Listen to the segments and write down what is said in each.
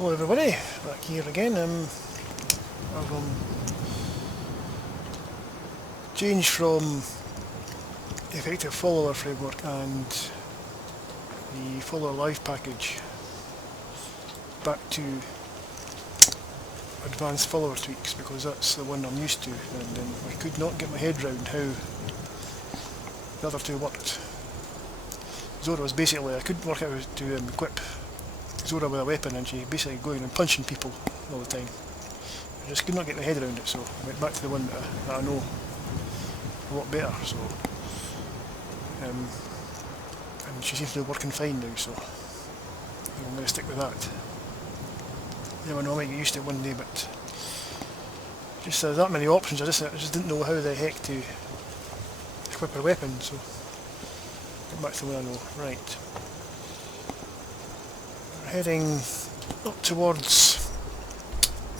Hello everybody, back here again. I've changed from effective follower framework and the follower live package back to advanced follower tweaks because that's the one I'm used to, and I could not get my head round how the other two worked. Zora was basically, I couldn't work out how to equip Zora with a weapon, and she basically going and punching people all the time. I just could not get my head around it, so I went back to the one that I know a lot better. So, and she seems to be working fine now, so I'm going to stick with that. You never know, I might get used to it one day, but just there's that many options. I just didn't know how the heck to equip her weapon, so get back to what I know. Right. Heading up towards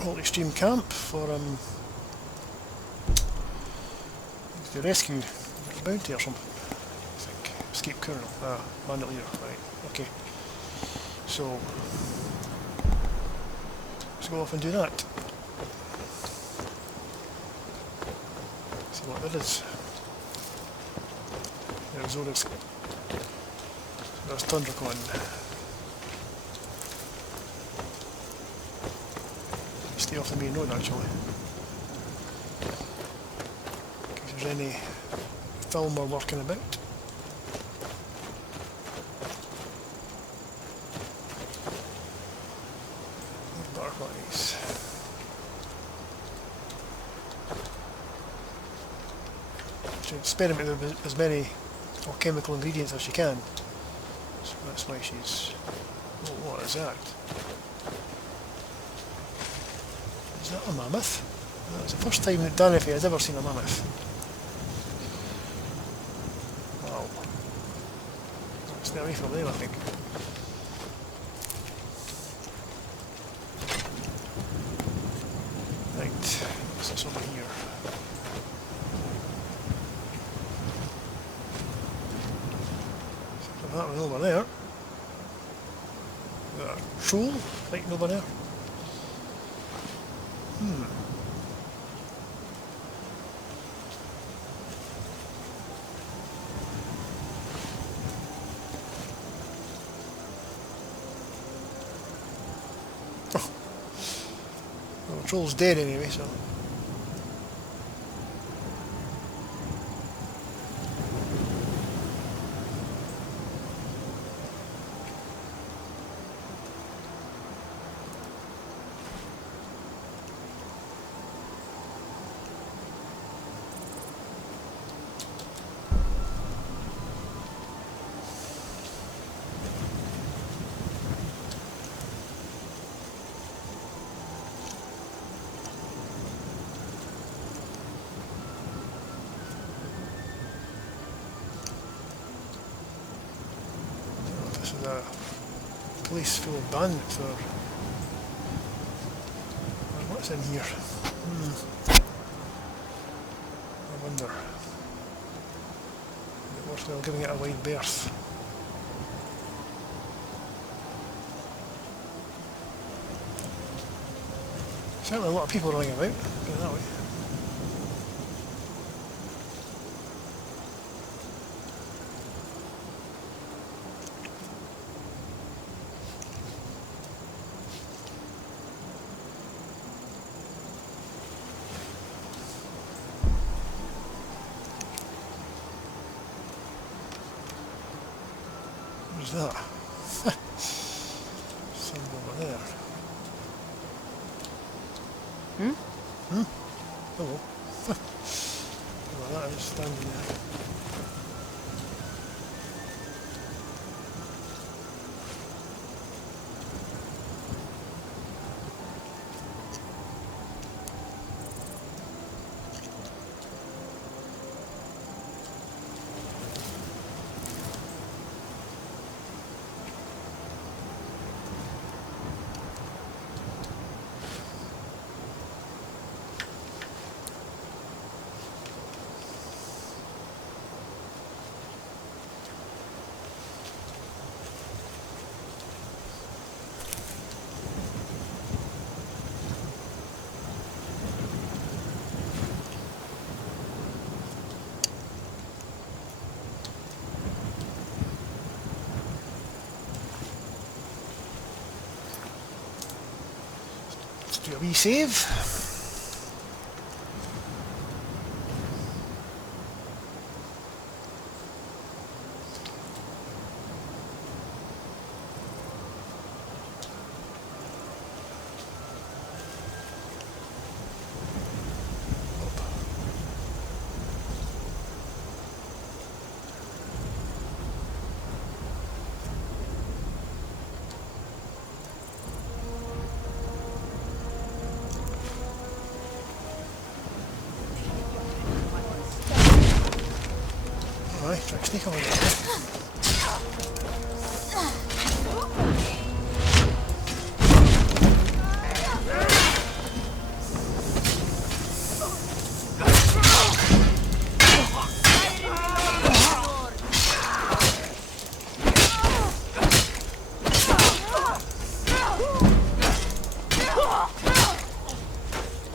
Old Extreme Camp for the rescue bounty or something. I think escape colonel. Bandit leader. Right. Okay. So let's go off and do that. See what that is. There's Zora's. There's Thundercon. Stay off the main road actually, in case there's any film we're working about. Butterflies. She experiment with as many alchemical ingredients as she can, so that's why she's... Oh, what is that? Is that a mammoth? That's the first time that Danify has ever seen a mammoth. Wow. Stay away from them, I think. Right, what's this over here? So that one over there. Got a troll fighting over there. Oh. Well, the troll's dead anyway, so... a place full of bandits, or what's in here? I wonder. Is it worthwhile giving it a wide berth? Certainly a lot of people running about, put it that way. What's that? Something over there. Hello. Well, that is standing there. do a wee save. Alright, try to sneak over there.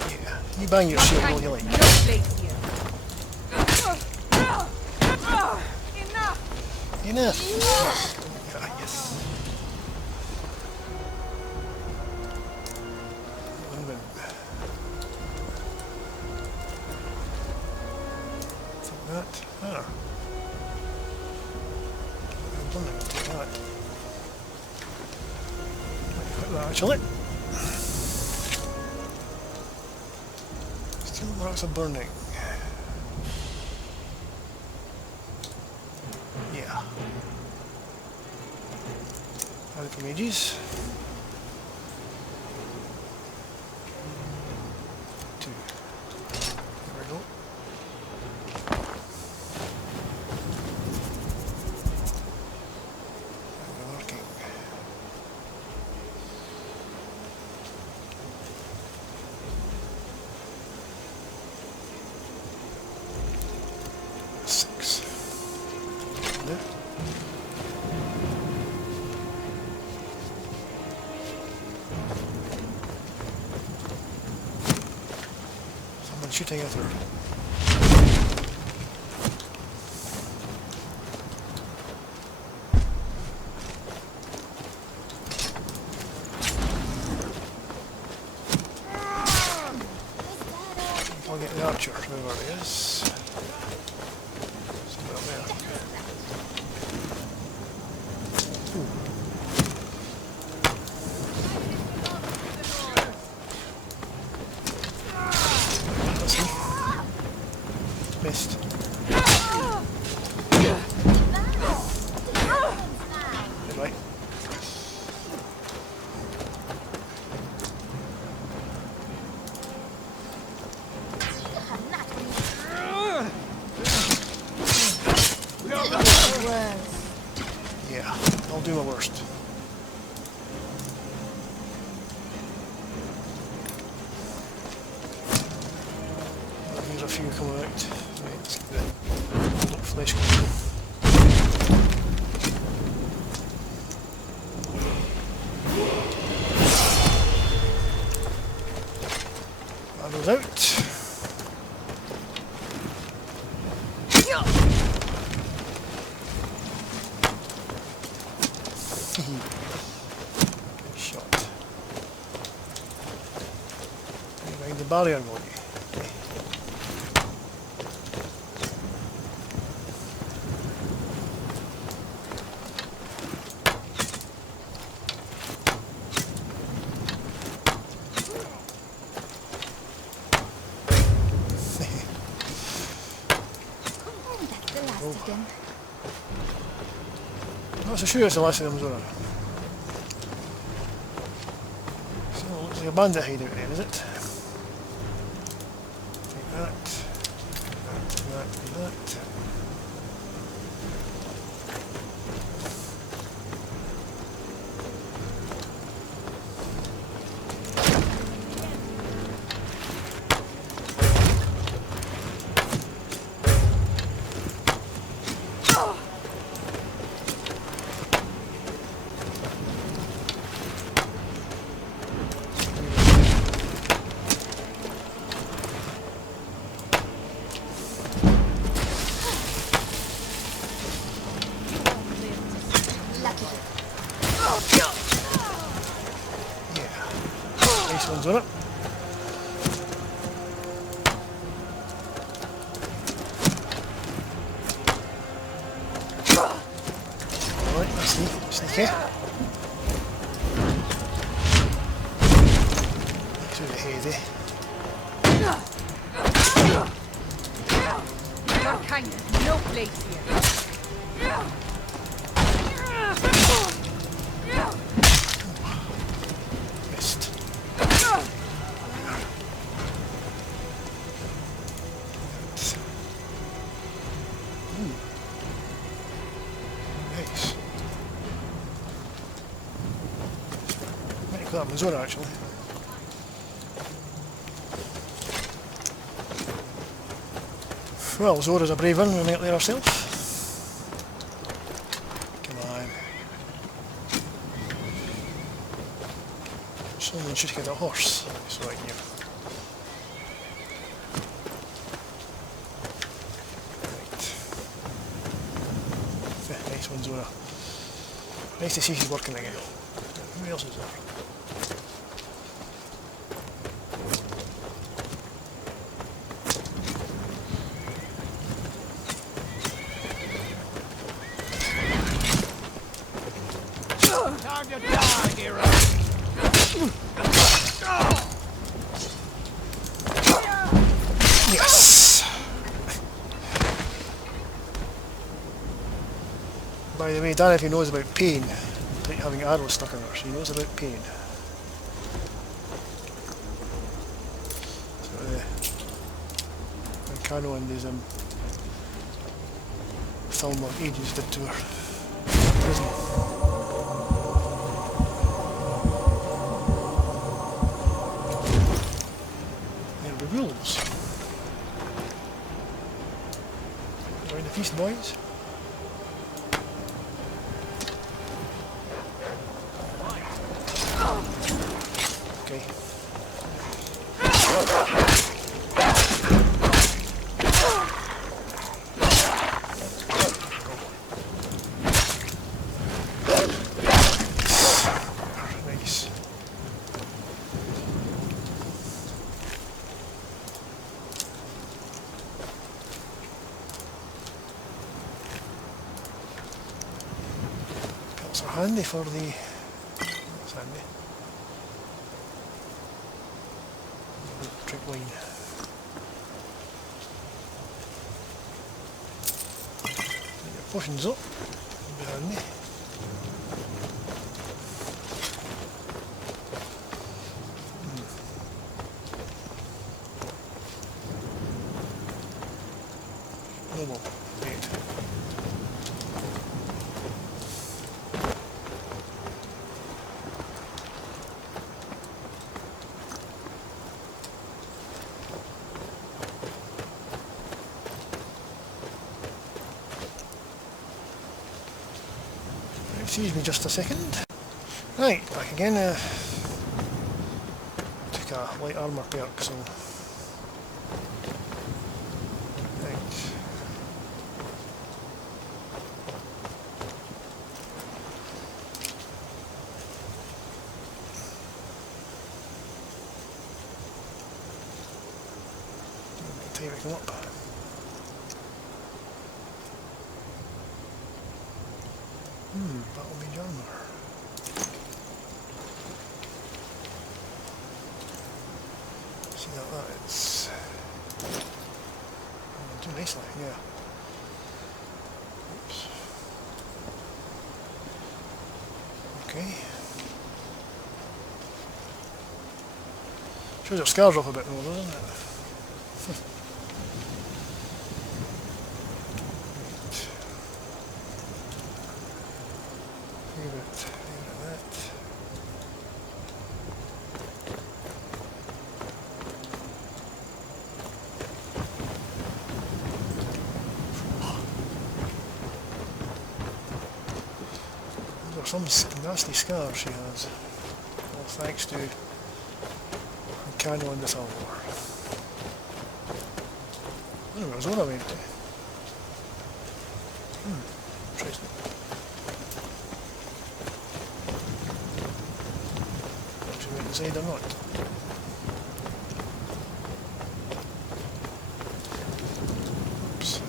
Yeah, you bang your shield all you like. Enough! Ah, yes. Take that. Ah. I'm wondering, take that. Might quit that actually. Still marks are burning. Yeah. Add it from ages. 2. There we go. And we're working. 6. There. Someone shooting at her. I'll get the archer, whoever he is. Somewhere up there. Ooh. That's him. Missed. Right. Yeah, I'll do my worst. Here's a few coming out. Right, let's get the flesh going. Arrows out. Good shot. Behind the barrier, will you? Okay. Not so sure it's the last of them, Zora. So it looks like a bandit hideout there, is it? Take that. That. Next one's on it. Right, let's see. Sneaky. Through the hazy. Your kind has no place here. Missed. Nice. Might call that Missouri actually. Well, Zora's a brave one, we'll make it there herself. Come on. Someone should get a horse. It's right here. Right. Nice one, Zora. Nice to see she's working again. Who else is there? Time to die, hero! Yes! By the way, Dan, if he knows about pain, like having arrows stuck in her, so he knows about pain. So Cano and his film what ages did to her. Prison. The rules. Join the feast, boys. Okay. Nice. Pelts are handy for the... That's handy. Drink wine. Get your potions up. That'll be handy. No more. Great. Excuse me just a second. Right, back again. Took a light armour perk, so... Right. Time to come up. That'll be John. See that it's do nicely, yeah. Oops. Okay. Shows your scars off a bit more, doesn't it? Some nasty scars she has. Well, thanks to Cano and the Thumb War. I don't know where Zora went to. Interesting. She went inside or not. Oops.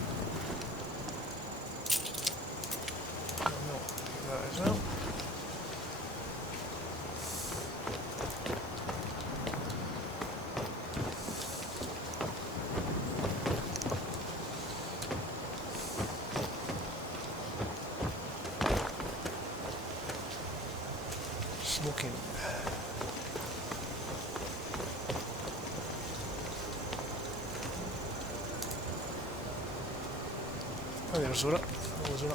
No, take that as well. Smoking. Oh, there's Zora. Oh, Zora.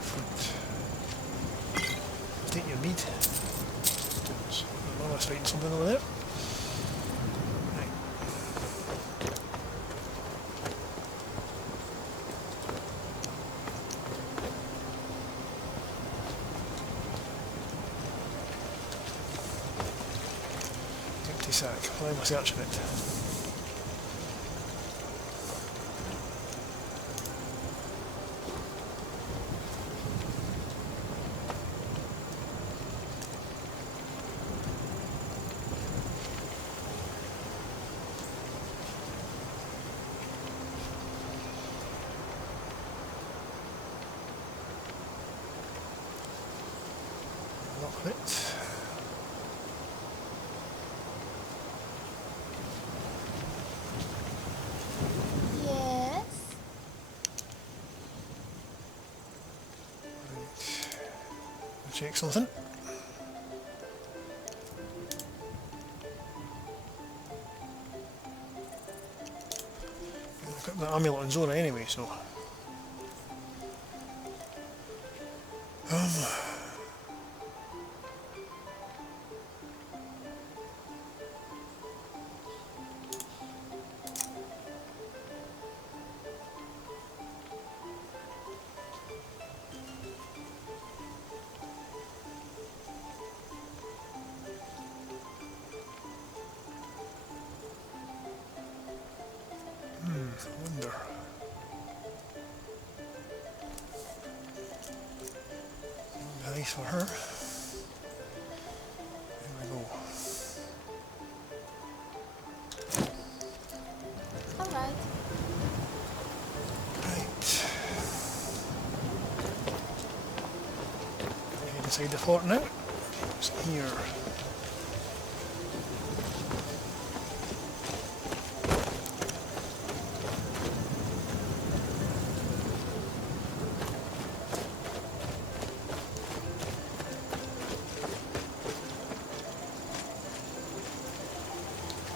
Fruit. Take your meat. Oh, that's fighting something over there. Right. Empty sack. Why am I searching it? Not it. Yes. Right. Check something. I've got the amulet on Zora anyway, so. I wonder. Nice for her. There we go. Alright. Right. Head inside the fort now. It's here.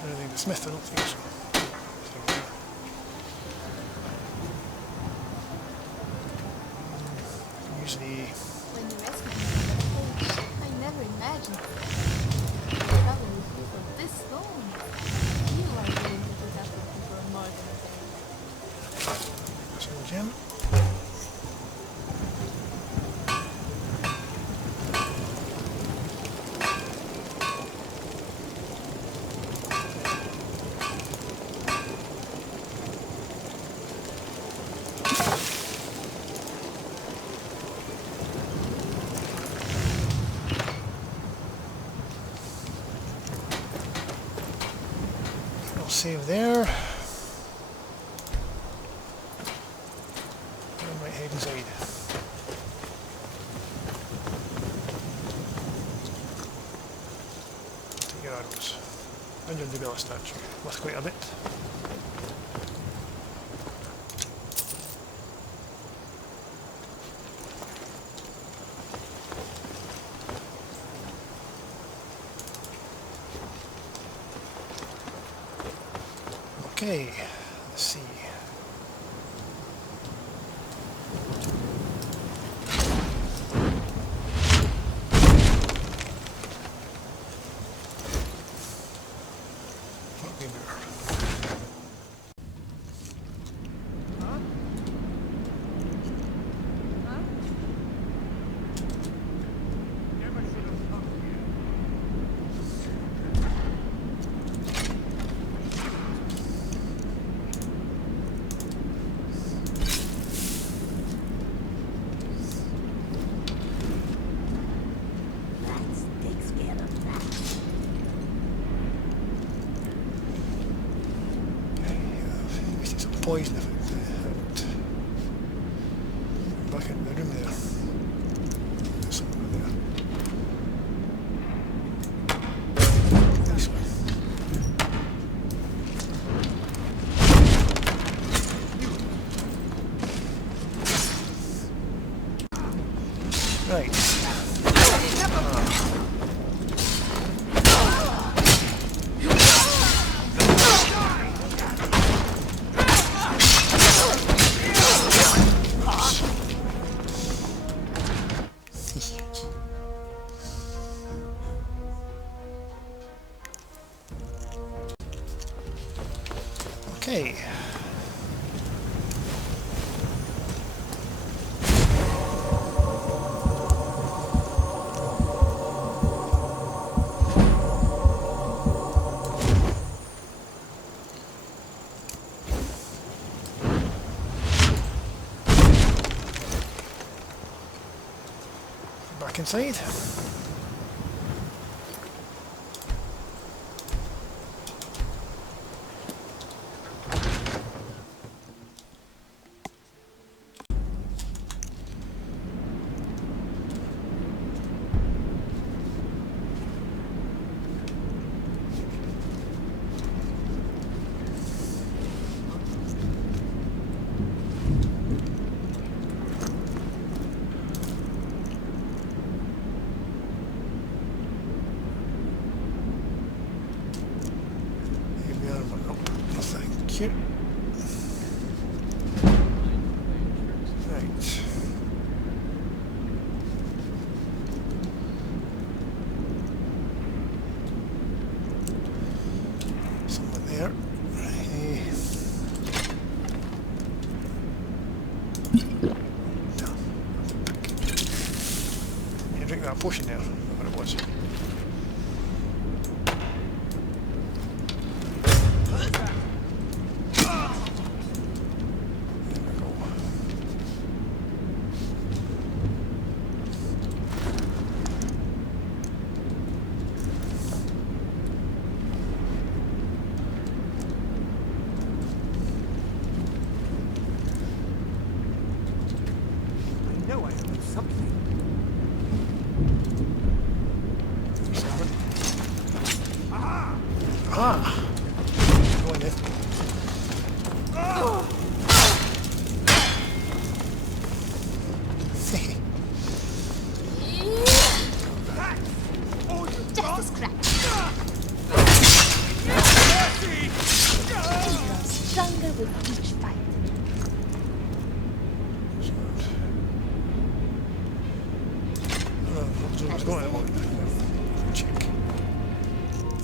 Anything to Smith? I don't think so. Usually, When you rescued me, I never imagined traveling with you for this long. You are willing to put up with me for more than a day. so gem. I'll save there. I might head inside. Take your arrows. And your Debella statue. Worth quite a bit. Okay, let's see. What we do? Huh? Huh? Never should have come here. poison if it back in the room there. There's something there. Nice one. Right. Okay. Back inside. Thank you. Right. Somewhere there. You drink that potion there, whatever it was. Ah! Go on then. Just a scratch. You grow stronger with each fight.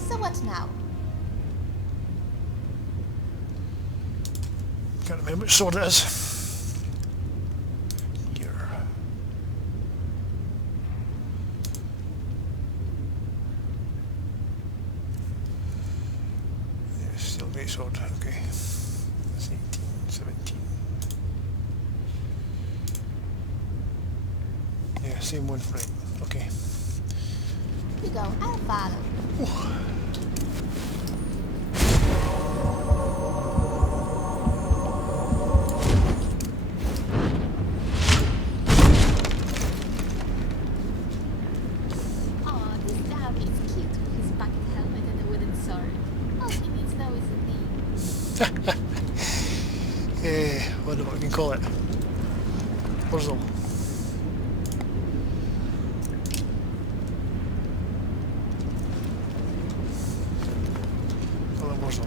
So what now? Can't remember which sword it is. Here. Yeah, still great sword, okay. That's 18, 17. Yeah, same one, right, okay. You go, I'll follow. Ooh. Wonder what we can call it. Wurzel. Call it Wurzel. I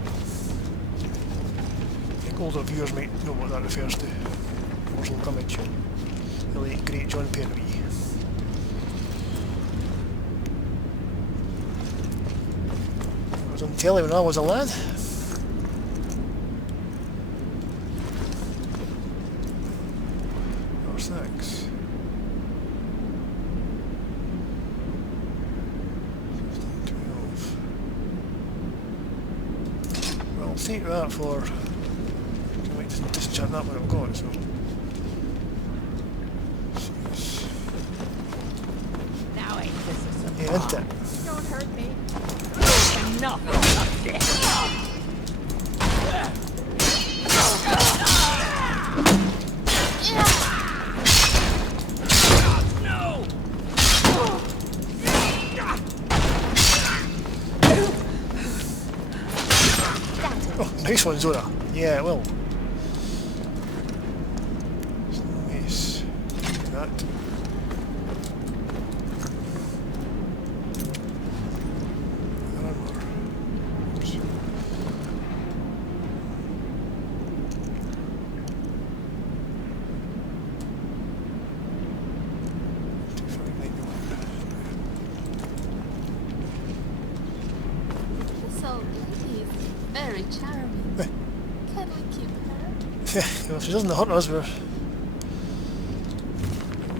think older viewers might know what that refers to. Wurzel Gummidge. The late great John Pertwee. I was on telly when I was a lad. Six. 12. Well, I'll take that for. I might just discharge that one I've got, so. Now ain't this a surprise? Yeah, isn't it? Don't hurt me. Enough of this. Nice one, Zora. Yeah, it will. Yes. That. This old lady is very charming. Can we keep her? Yeah, well, if she doesn't hurt us, we're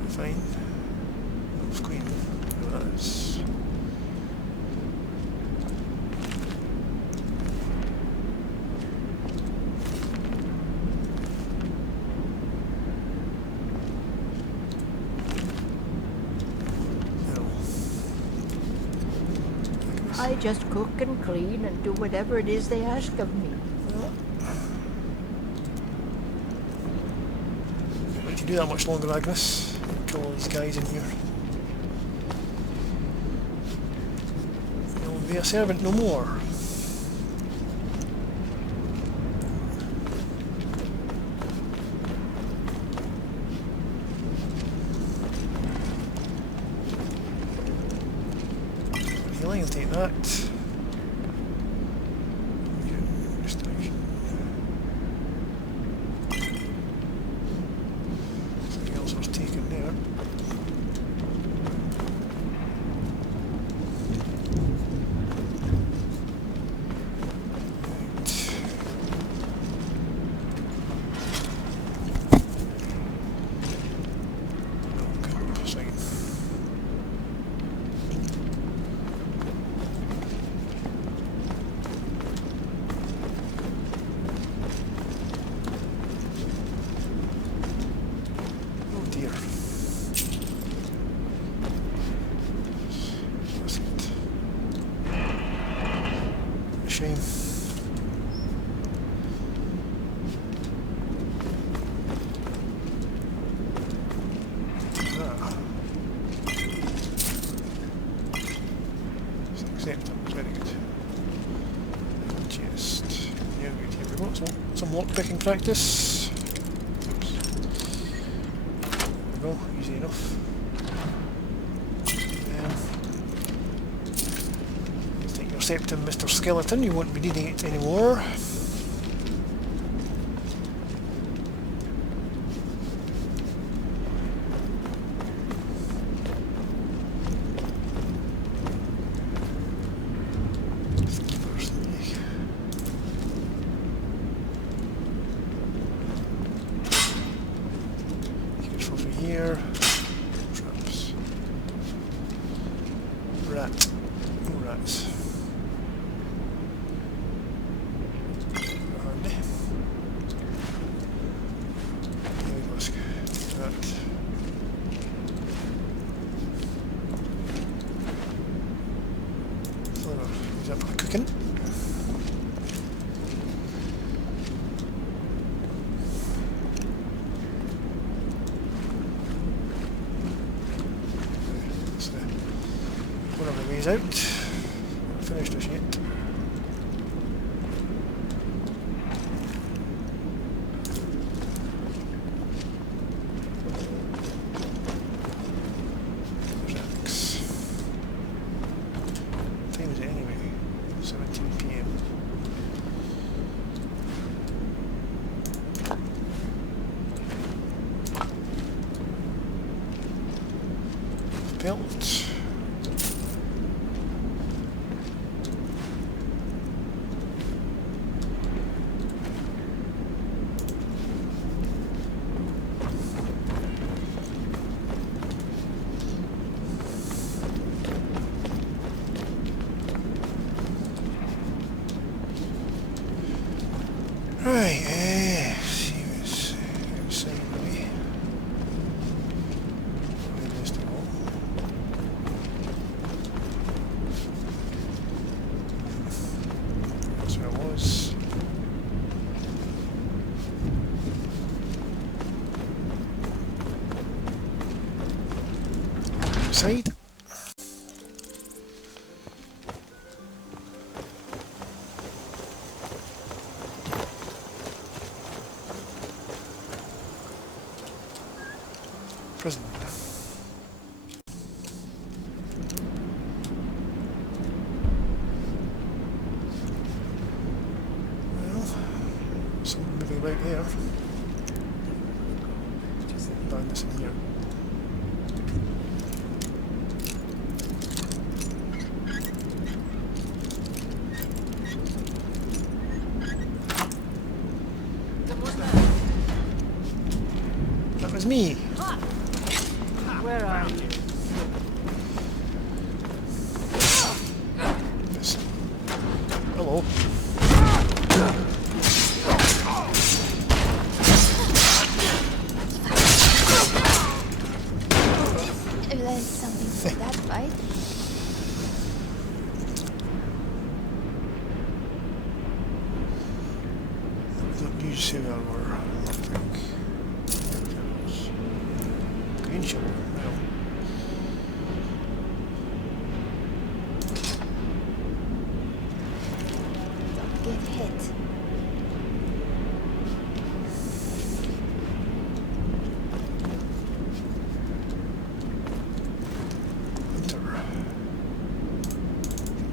fine. Wolf's Queen. No, that is. I just cook and clean and do whatever it is they ask of me. Can't let you do that much longer, Agnes. Kill all these guys in here. You'll be a servant no more. Healing, I'll take that. Restoration. Something else was taken there. Oh dear. That's it. A shame. Ah. Acceptance, very good. Chest. Yeah, good. Here we go. Some lockpicking practice. Oops. There we go. Easy enough. Take your septum, Mr. Skeleton. You won't be needing it anymore. Over here. Traps. Rat. Oh, rats. Handy. Here we go. Take that. Flavor. Use that for cooking. One of the ways out. Not finished this yet. There's Alex. What time is it anyway? 17 PM. Belt. Right, see what's outside of me. Best of all. That's where I was. Outside. there. Find this in here. That was me. Where are you? Yes. Hello. I learned something from that fight. We don't use heavy armor, I think. Green sugar, well. Don't get hit. Enter.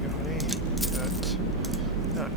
Here, honey. That. That.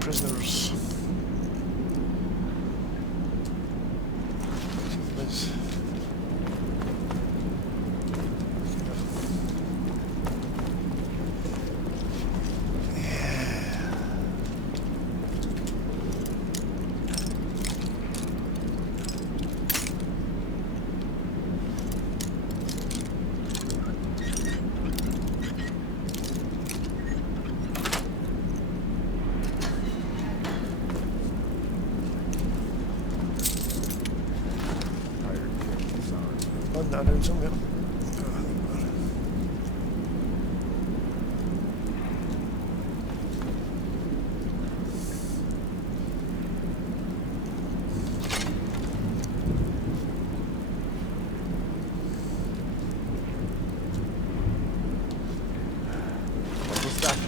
Prisoners. Liz. Run that down somewhere. What's that?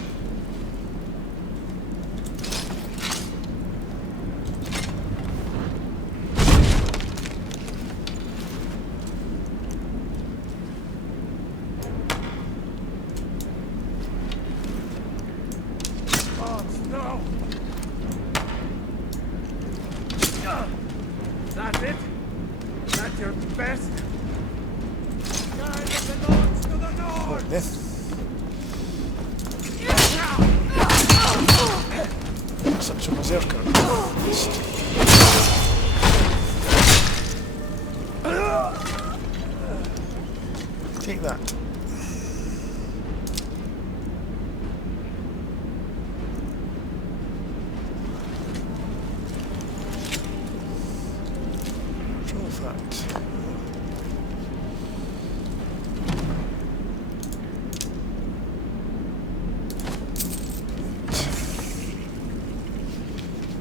No! That's it? That's your best? Guide the lords to the north! This. Such a berserker. Take that. Drove that.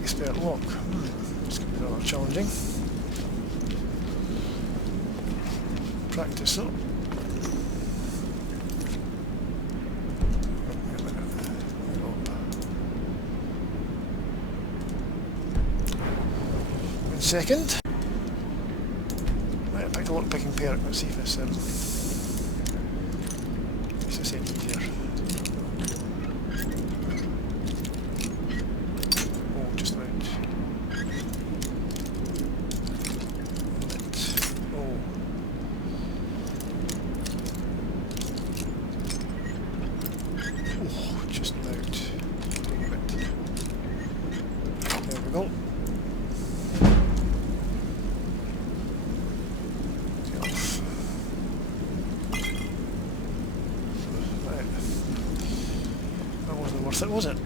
Expert lock. This could be rather challenging. Practice up. Second. Right, I picked a lock picking pair. Let's see if this makes this any easier. Oh, just about. Oh. Oh, just about. Doing a bit. There we go. Worth it, was it?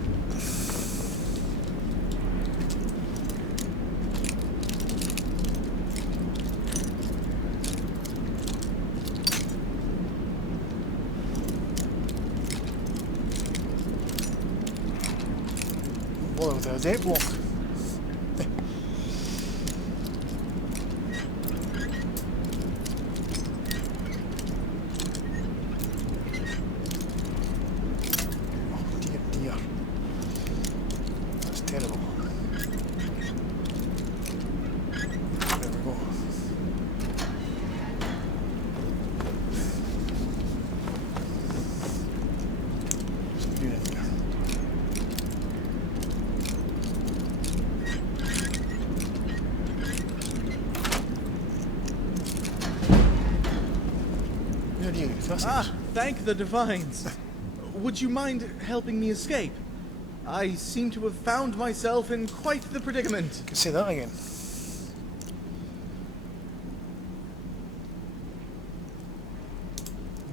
bother with a deck block. Oh dear, dear. That's terrible. There we go. What's it doing in here? Where are you? Ah, thank the divines. Would you mind helping me escape? I seem to have found myself in quite the predicament. Can say that again.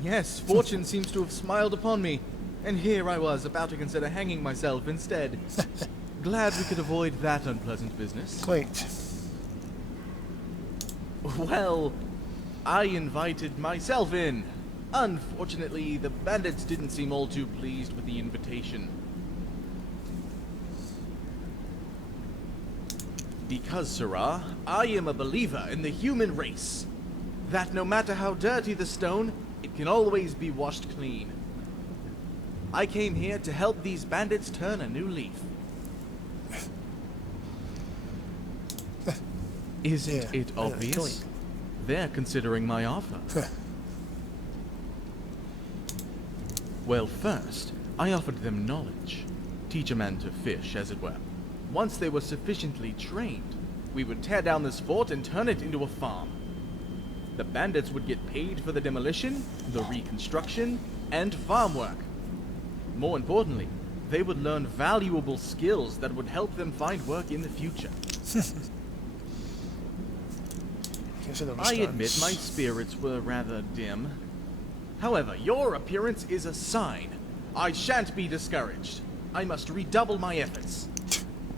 Yes, fortune seems to have smiled upon me, and here I was about to consider hanging myself instead. Glad we could avoid that unpleasant business. Quite. Well, I invited myself in. Unfortunately, the bandits didn't seem all too pleased with the invitation. Because, Sirrah, I am a believer in the human race. That no matter how dirty the stone, it can always be washed clean. I came here to help these bandits turn a new leaf. Isn't it obvious? They're considering my offer. Well, first, I offered them knowledge. Teach a man to fish, as it were. Once they were sufficiently trained, we would tear down this fort and turn it into a farm. The bandits would get paid for the demolition, the reconstruction, and farm work. More importantly, they would learn valuable skills that would help them find work in the future. I admit my spirits were rather dim. However, your appearance is a sign. I shan't be discouraged. I must redouble my efforts.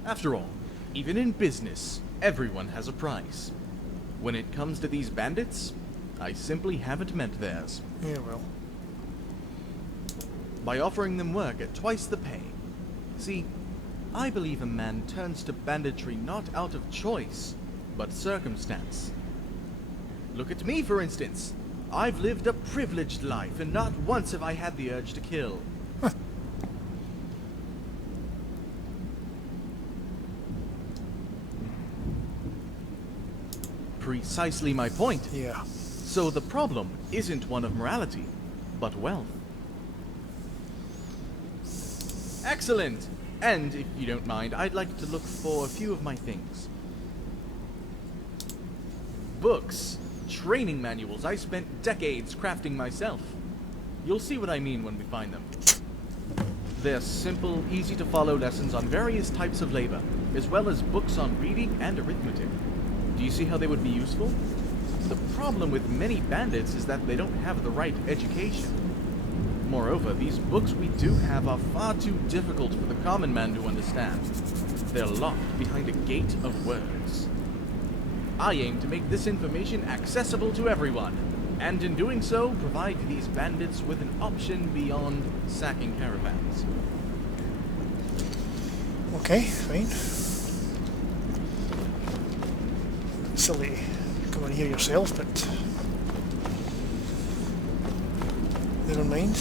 After all, even in business, everyone has a price. When it comes to these bandits, I simply haven't met theirs. Yeah, well. By offering them work at twice the pay. See, I believe a man turns to banditry not out of choice, but circumstance. Look at me, for instance. I've lived a privileged life, and not once have I had the urge to kill. Precisely my point. Yeah. So the problem isn't one of morality, but wealth. Excellent! And if you don't mind, I'd like to look for a few of my things. Books. Training manuals I spent decades crafting myself. You'll see what I mean when we find them. They're simple, easy-to-follow lessons on various types of labor, as well as books on reading and arithmetic. Do you see how they would be useful? The problem with many bandits is that they don't have the right education. Moreover, these books we do have are far too difficult for the common man to understand. They're locked behind a gate of words. I aim to make this information accessible to everyone, and in doing so, provide these bandits with an option beyond sacking caravans. Okay, fine. Silly to come in here yourself, but never mind.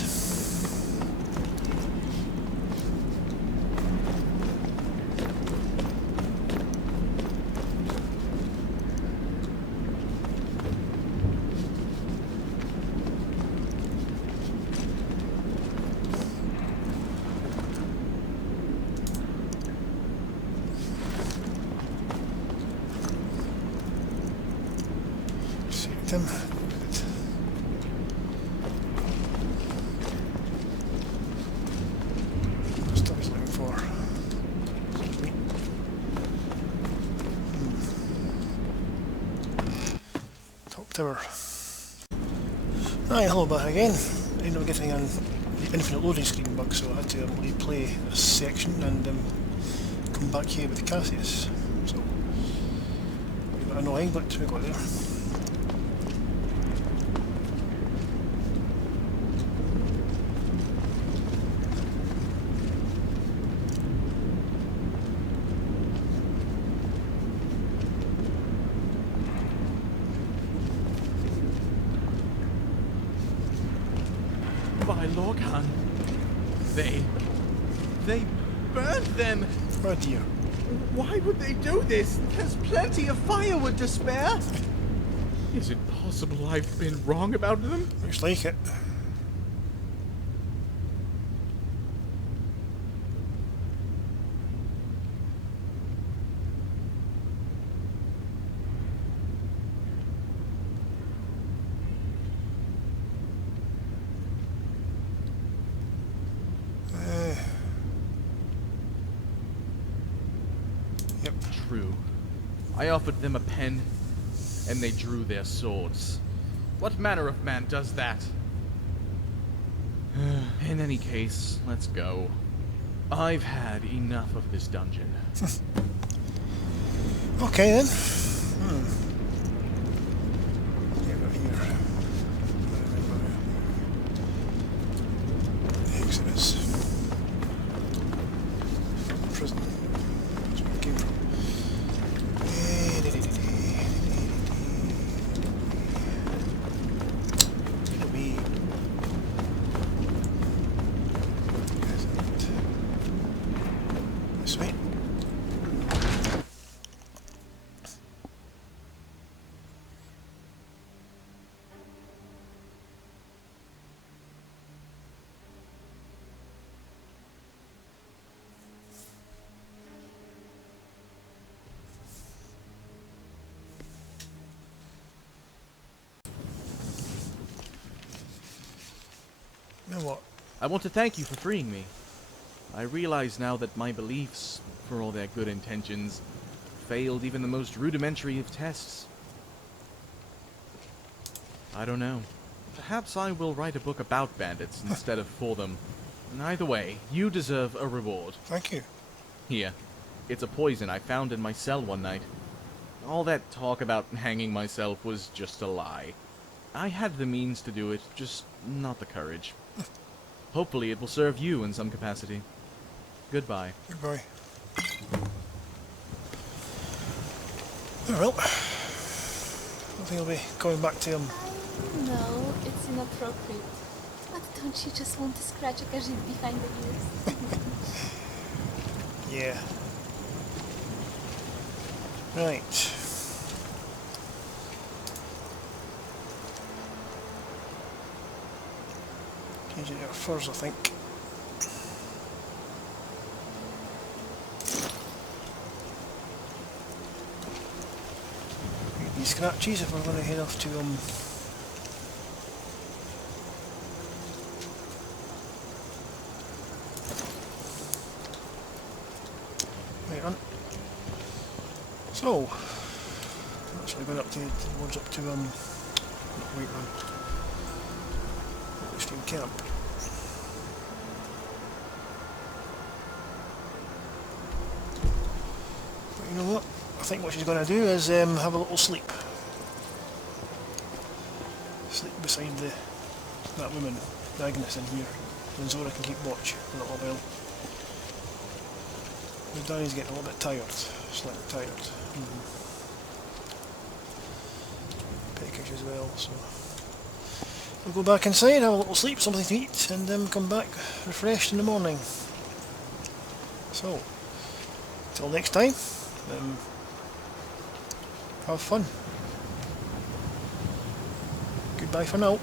Him. What stuff he's looking for? Excuse me. Top tower. Right, hello back again. I ended up getting an infinite loading screen bug, so I had to replay this section and come back here with Cassius. So, a bit annoying, but we got there. They burned them! Oh dear. Why would they do this? There's plenty of firewood to spare! Is it possible I've been wrong about them? Looks like it. Yep. True. I offered them a pen, and they drew their swords. What manner of man does that? In any case, let's go. I've had enough of this dungeon. Okay then. Yeah, we're here. Exodus. Prison. That's where we came from. This way. Now what? I want to thank you for freeing me. I realize now that my beliefs, for all their good intentions, failed even the most rudimentary of tests. I don't know. Perhaps I will write a book about bandits instead of for them. And either way, you deserve a reward. Thank you. Here. It's a poison I found in my cell one night. All that talk about hanging myself was just a lie. I had the means to do it, just not the courage. Hopefully it will serve you in some capacity. Goodbye. Goodbye. Oh well. I think I'll be coming back to him. I know it's inappropriate, but don't you just want to scratch a Khajiit behind the ears? Yeah. Right. Change it to furs, I think. Get these scratches if we're going to head off to Right on. So, actually going up to towards up to not Whiterun, Extreme Camp. But you know what? I think what she's going to do is have a little sleep. Sleep beside that woman, Agnes, in here, and Zora can keep watch for a little while. Danny's getting a little bit tired, slightly tired. Peckish as well, so we'll go back inside, have a little sleep, something to eat, and come back refreshed in the morning. So, till next time, have fun. Goodbye for now.